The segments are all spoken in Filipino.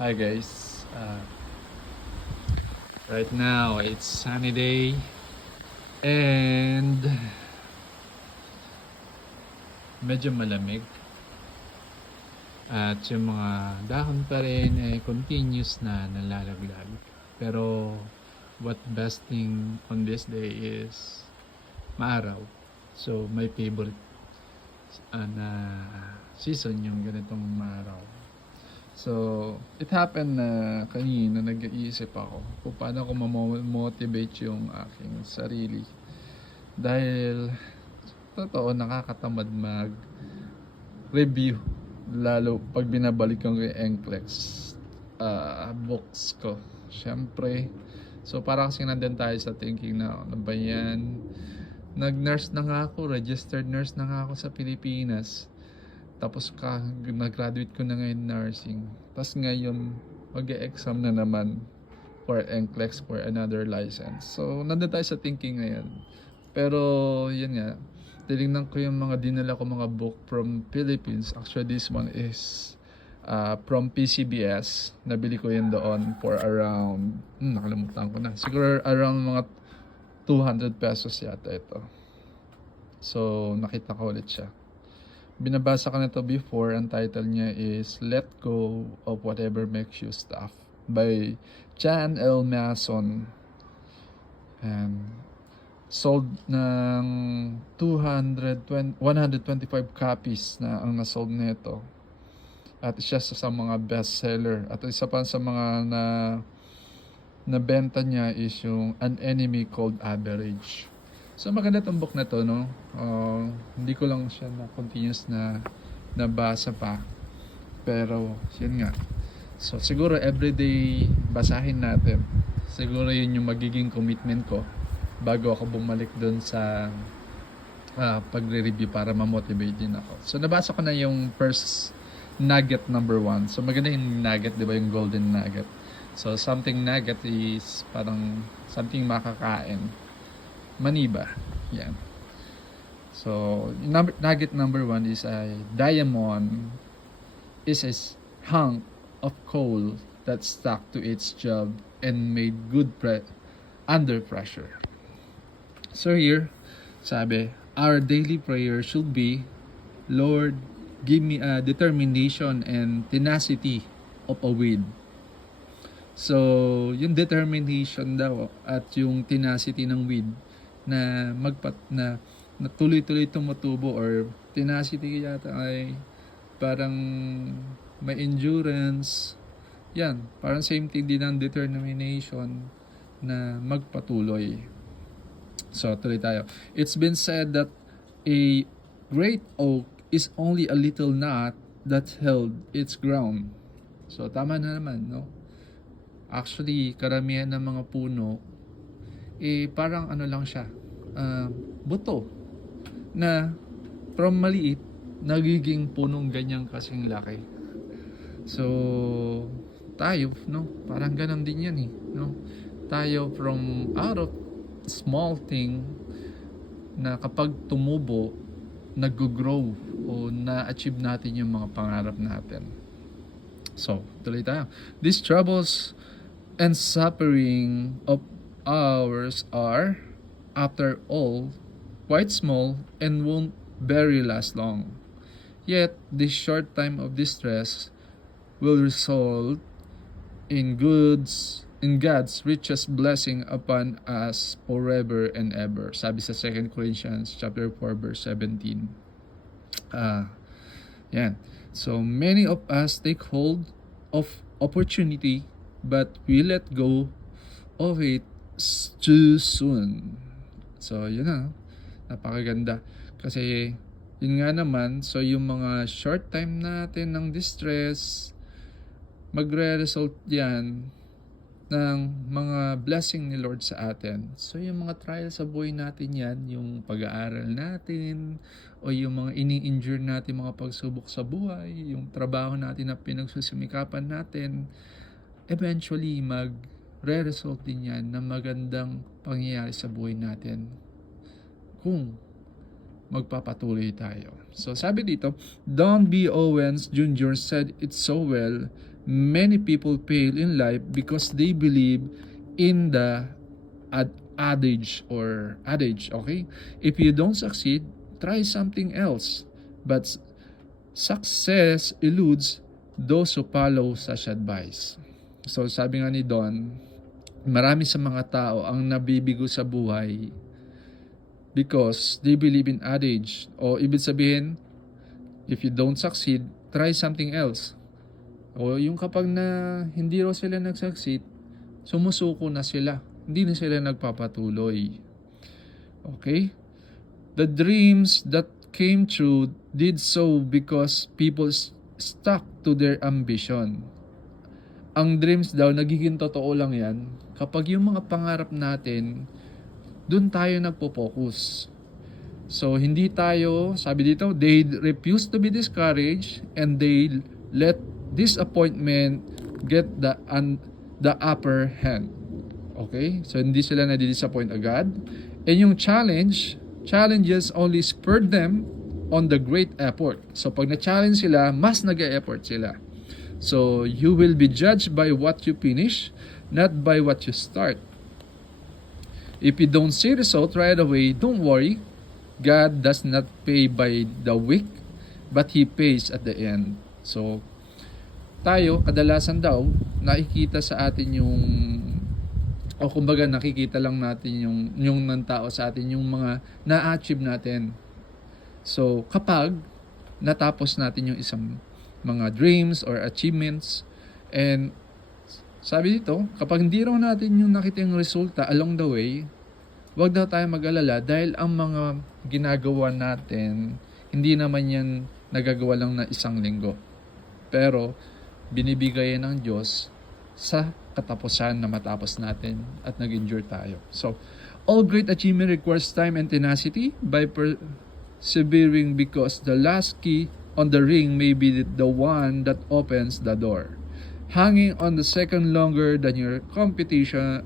Hi guys. Right now it's sunny day and medyo malamig at yung mga dahon pa rin ay continuous na nalalaglag. Pero what best thing on this day is maaraw. So my favorite na season yung ganitong maaraw. So, it happened na kanina nag-iisip ako kung paano ko motivate yung aking sarili. Dahil, totoo, nakakatamad mag-review. Lalo pag binabalikan ko yung NCLEX books ko. Siyempre, so para kasi nandun tayo sa thinking na ano ba yan? Nag-nurse na nga ako, registered nurse na nga ako sa Pilipinas. Tapos nag-graduate ko na ngayon nursing. Tapos ngayon, mag-e-exam na naman for NCLEX for another license. So, nandun tayo sa thinking ngayon. Pero, yun nga, tinignan ko yung mga dinala ko mga book from Philippines. Actually, this one is from PCBS. Nabili ko yun doon for around, nakalimutan ko na. Siguro around mga 200 pesos yata ito. So, nakita ko ulit siya. Binabasa ko na to before. Ang title niya is Let Go of Whatever Makes You Stuff by Chan L. Mason. And sold ng 125 copies na ang nasold nito. At isa sa mga bestseller. At isa pa sa mga nabenta niya is yung An Enemy Called Average. So maganda tong book na to, no? Hindi ko lang siya na continuous na nabasa pa. Pero yun nga. So siguro everyday basahin natin. Siguro yun yung magiging commitment ko bago ako bumalik doon sa pagre-review para ma-motivate din ako. So nabasa ko na yung first nugget number 1. So maganda yung nugget, di ba, yung golden nugget. So something nugget is parang something makakain. Maniba. Yan. So, nugget number 1 is a diamond is a hunk of coal that stuck to its job and made good under pressure. So here, sabi, our daily prayer should be, Lord, give me a determination and tenacity of a weed. So, yung determination daw at yung tenacity ng weed na na tuloy-tuloy tumutubo, or tenacity yata ay parang may endurance. Yan, parang same thing din ng determination na magpatuloy. So, tuloy tayo. It's been said that a great oak is only a little knot that held its ground. So, tama na naman, no? Actually, karamihan ng mga puno parang ano lang siya, buto na from maliit nagiging punong ganyang kasing laki. So tayo, no, parang ganun din yan, no? Tayo from out of small thing na kapag tumubo, nag-grow o na-achieve natin yung mga pangarap natin. So tuloy tayo. These troubles and suffering of ours are, after all, quite small and won't very last long. Yet, this short time of distress will result in God's richest blessing upon us forever and ever. Sabi sa 2 Corinthians chapter 4 verse 17. Yan. So, many of us take hold of opportunity but we let go of it too soon. So, yun na. Napakaganda. Kasi, yun nga naman, so yung mga short time natin ng distress, magre-result yan ng mga blessing ni Lord sa atin. So, yung mga trials sa buhay natin yan, yung pag-aaral natin, o yung mga ini-endure natin, mga pagsubok sa buhay, yung trabaho natin na pinagsusumikapan natin, eventually, magre-result din yan ng magandang pangyayari sa buhay natin kung magpapatuloy tayo. So sabi dito, Don B. Owens Jr. said it so well, many people fail in life because they believe in the adage, okay? If you don't succeed, try something else. But success eludes those who follow such advice. So sabi nga ni Don, marami sa mga tao ang nabibigo sa buhay because they believe in adage. O ibig sabihin, if you don't succeed, try something else. O yung kapag na hindi raw sila nag-succeed, sumusuko na sila. Hindi na sila nagpapatuloy. Okay? The dreams that came true did so because people stuck to their ambition. Ang dreams daw, nagiging totoo lang yan kapag yung mga pangarap natin, dun tayo nagpo-focus. So, hindi tayo, sabi dito, they refuse to be discouraged and they let disappointment get the upper hand. Okay? So, hindi sila nadi-disappoint agad. And yung challenges only spurred them on the great effort. So, pag na-challenge sila, mas nag-e-effort sila. So, you will be judged by what you finish, not by what you start. If you don't see result right away, don't worry. God does not pay by the week, but He pays at the end. So, tayo, kadalasan daw, nakikita sa atin o kumbaga nakikita lang natin yung ng tao sa atin, yung mga na-achieve natin. So, kapag natapos natin yung isang mga dreams or achievements, and sabi dito, kapag hindi raw natin yung nakita yung resulta along the way, wag daw tayo mag-alala dahil ang mga ginagawa natin, hindi naman yan nagagawa lang na isang linggo. Pero, binibigay yan ng Diyos sa katapusan na matapos natin at nag-endure tayo. So, all great achievement requires time and tenacity by persevering because the last key on the ring may be the one that opens the door. Hanging on the second longer than your competition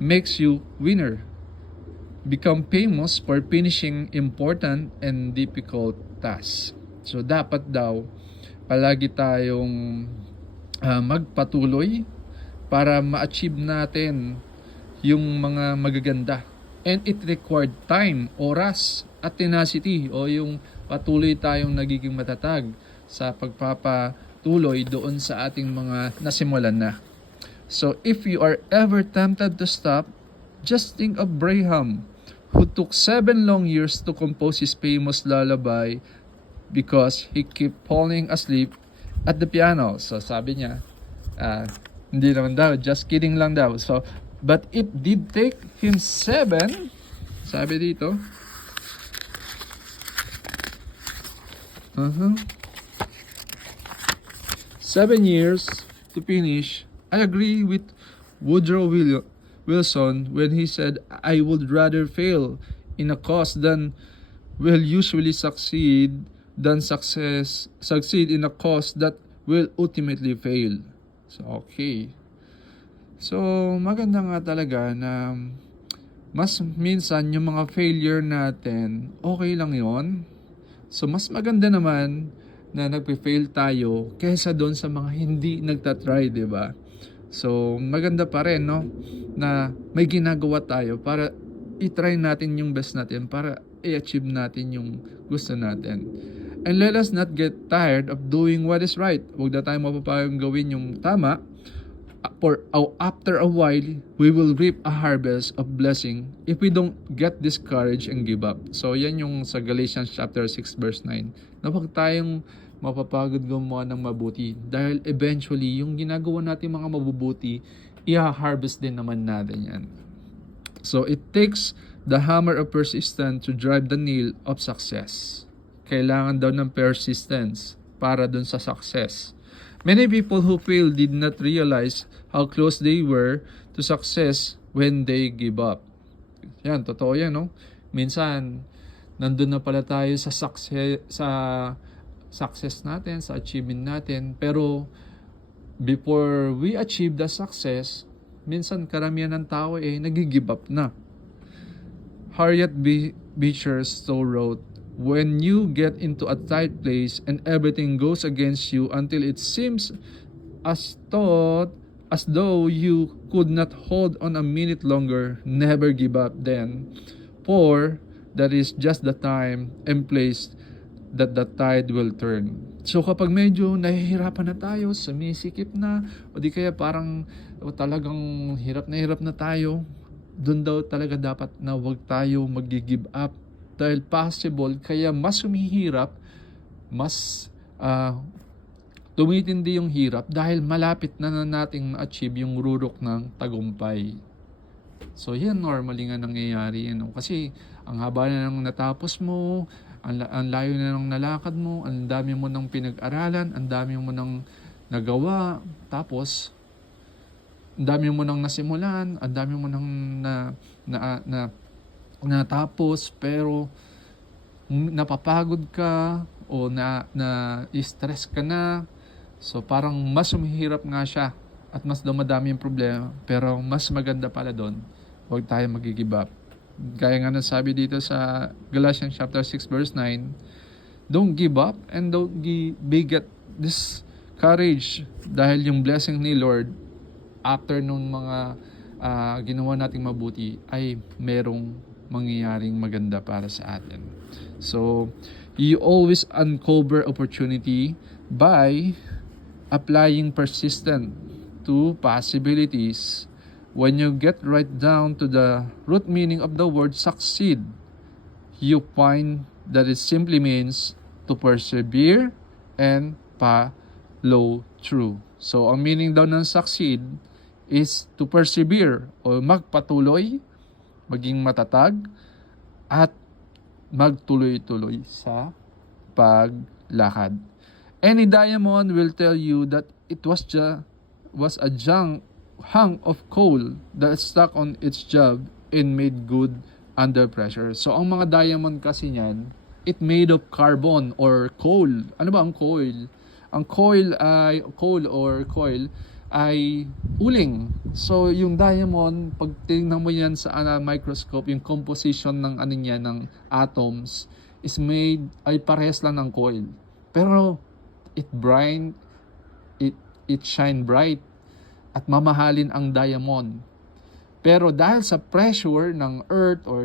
makes you winner. Become famous for finishing important and difficult tasks. So, dapat daw palagi tayong magpatuloy para ma-achieve natin yung mga magaganda. And it required time, oras, at tenacity o yung patuloy tayong nagiging matatag sa pagpapatuloy doon sa ating mga nasimulan na. So if you are ever tempted to stop, just think of Braham, who took 7 long years to compose his famous lullaby because he kept falling asleep at the piano. So sabi niya, hindi naman daw, just kidding lang daw. So, but it did take him 7, sabi dito, 7 years to finish. I agree with Woodrow Wilson when he said, I would rather fail in a cause than will usually succeed than succeed in a cause that will ultimately fail. So, okay. So, maganda nga talaga na mas minsan yung mga failure natin, okay lang yon. So, mas maganda naman na nagpe-fail tayo kaysa doon sa mga hindi nagtatry, di ba? So, maganda pa rin, no? Na may ginagawa tayo para i-try natin yung best natin para i-achieve natin yung gusto natin. And let us not get tired of doing what is right. Huwag na tayo mapapayang gawin yung tama. For after a while, we will reap a harvest of blessing if we don't get discouraged and give up. So, yan yung sa Galatians chapter 6 verse 9. Na huwag tayong mapapagod gumawa ng mabuti. Dahil eventually, yung ginagawa natin mga mabubuti, i-harvest din naman natin yan. So, it takes the hammer of persistence to drive the nail of success. Kailangan daw ng persistence para dun sa success. Many people who failed did not realize how close they were to success when they give up. Yan, totoo yan, no? Minsan, nandun na pala tayo sa success natin, sa achievement natin. Pero, before we achieve the success, minsan karamihan ng tao nag-give up na. Harriet Beecher Stowe wrote, when you get into a tight place and everything goes against you until it seems as though you could not hold on a minute longer, never give up then, for that is just the time and place that the tide will turn. So kapag medyo nahihirapan na tayo, sumisikip na, o di kaya parang talagang hirap na tayo, doon daw talaga dapat na wag tayo mag-give up. Dahil possible, kaya mas humihirap, mas tumitindi yung hirap dahil malapit na nating ma-achieve yung rurok ng tagumpay. So yan normally nga nangyayari. Kasi ang haba na nang natapos mo, ang layo na nang nalakad mo, ang dami mo nang pinag-aralan, ang dami mo nang nagawa, tapos ang dami mo nang nasimulan, ang dami mo nang natapos, pero napapagod ka o na-stress ka na. So parang mas humihirap nga siya at mas dumadami yung problema, pero mas maganda pala doon, huwag tayo mag-give up. Gaya nga nasabi dito sa Galatians chapter 6 verse 9, don't give up and don't be get discouraged, dahil yung blessing ni Lord after nung mga ginawa nating mabuti ay merong mangyayaring maganda para sa atin. So you always uncover opportunity by applying persistent to possibilities. When you get right down to the root meaning of the word succeed, you find that it simply means to persevere and follow through. So, ang meaning daw ng succeed is to persevere o magpatuloy, maging matatag, at magtuloy-tuloy sa paglakad. Any diamond will tell you that it was a hunk of coal that stuck on its job and made good under pressure. So, ang mga diamond kasi niyan, it made of carbon or coal. Ano ba ang coal? Ang coal ay uling. So, yung diamond, pag tingnan mo yan sa microscope, yung composition ng ng atoms is ay parehas lang ng coal. Pero, it shine bright at mamahalin ang diamond. Pero dahil sa pressure ng earth or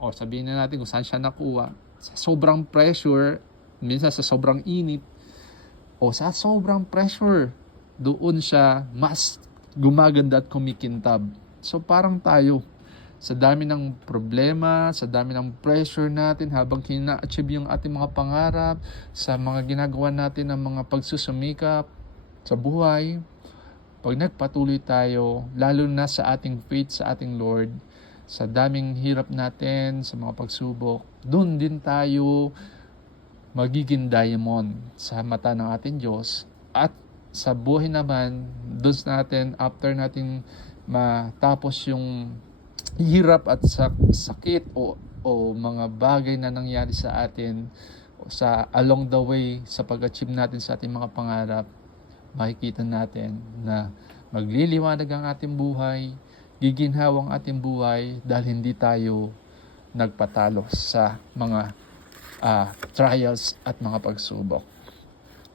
o sabihin na natin kung saan siya nakuha, sa sobrang pressure, minsan sa sobrang init, o sa sobrang pressure, doon siya mas gumaganda at kumikintab. So parang tayo, sa dami ng problema, sa dami ng pressure natin habang kina-achieve yung ating mga pangarap, sa mga ginagawa natin ng mga pagsusumikap sa buhay, pag nagpatuloy tayo, lalo na sa ating faith sa ating Lord, sa daming hirap natin, sa mga pagsubok, doon din tayo magiging diamond sa mata ng ating Diyos. At sa buhay naman, doon natin, after natin matapos yung hirap at sakit o mga bagay na nangyari sa atin, sa along the way, sa pag-achieve natin sa ating mga pangarap, makikita natin na magliliwanag ang ating buhay, giginhawa ang ating buhay dahil hindi tayo nagpatalo sa mga trials at mga pagsubok.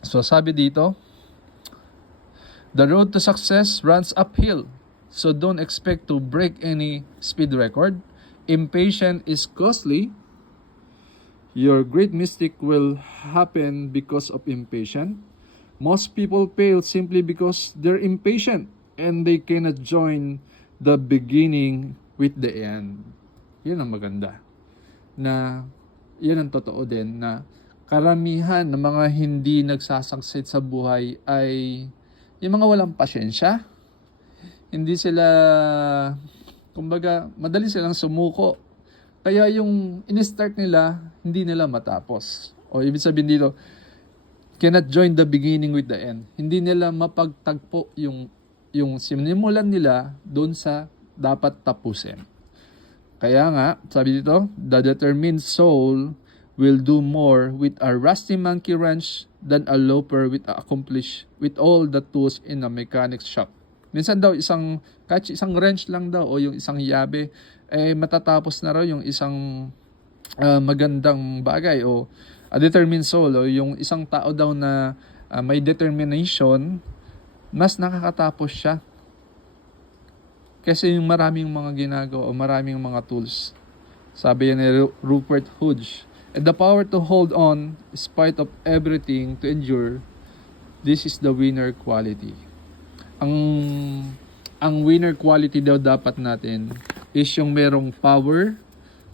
So sabi dito, the road to success runs uphill, so don't expect to break any speed record. Impatient is costly. Your great mistake will happen because of impatience. Most people fail simply because they're impatient and they cannot join the beginning with the end. Yun ang maganda. Na yan ang totoo din na karamihan ng mga hindi nagsasucceed sa buhay ay yung mga walang pasyensya. Hindi sila, kumbaga, madali silang sumuko. Kaya yung in-start nila, hindi nila matapos. O ibig sabihin dito, cannot join the beginning with the end. Hindi nila mapagtagpo yung sinimulan nila doon sa dapat tapusin. Kaya nga, sabi dito, the determined soul will do more with a rusty monkey wrench than a loafer with all the tools in a mechanic's shop. Minsan daw kahit isang wrench lang daw o yung isang yabe, matatapos na raw yung isang magandang bagay o a determined soul o yung isang tao daw na may determination mas nakakatapos siya kasi yung maraming mga ginagawa o maraming mga tools. Sabi yan ni Rupert Hodge, and the power to hold on despite of everything to endure, this is the winner quality. Ang winner quality daw dapat natin is yung merong power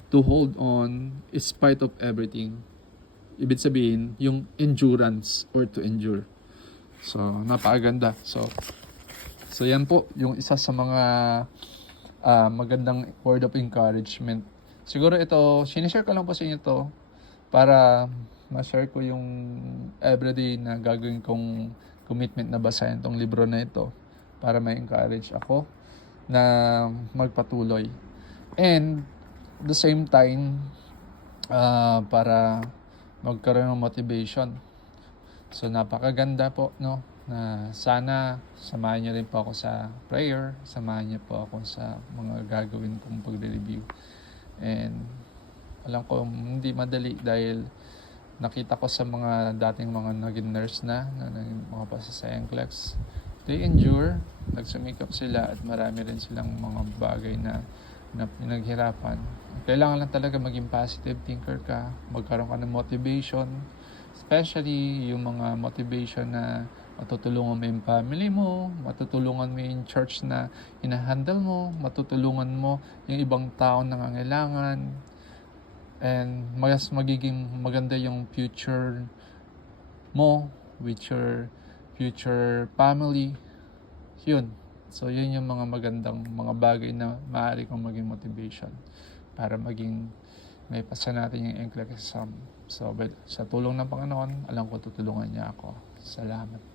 to hold on in spite of everything. Ibig sabihin, yung endurance or to endure. So, napakaganda. So yan po, yung isa sa mga magandang word of encouragement. Siguro ito, sinishare ko lang po sa inyo to para ma-share ko yung everyday na gagawin kong commitment na basahin tong libro na ito para ma-encourage ako na magpatuloy. And the same time, para magkaroon ng motivation. So napakaganda po, no? Na sana samahan niyo rin po ako sa prayer, samahan niyo po ako sa mga gagawin kong pagre-review. And alam ko hindi madali dahil nakita ko sa mga dating mga naging nurse na naging mga pasa sa NCLEX. They endure, nagsumikap sila at marami rin silang mga bagay na pinaghirapan. Kailangan lang talaga maging positive thinker ka, magkaroon ka ng motivation, especially yung mga motivation na matutulungan mo yung family mo, matutulungan mo yung church na hinahandle mo, matutulungan mo yung ibang tao na nangangailangan, and mas magiging maganda yung future mo with your future family. Yun. So, yun yung mga magandang mga bagay na maaari kong maging motivation para maging may pasa natin yung NCLEX exam. So, but sa tulong ng Panginoon, alam ko tutulungan niya ako. Salamat.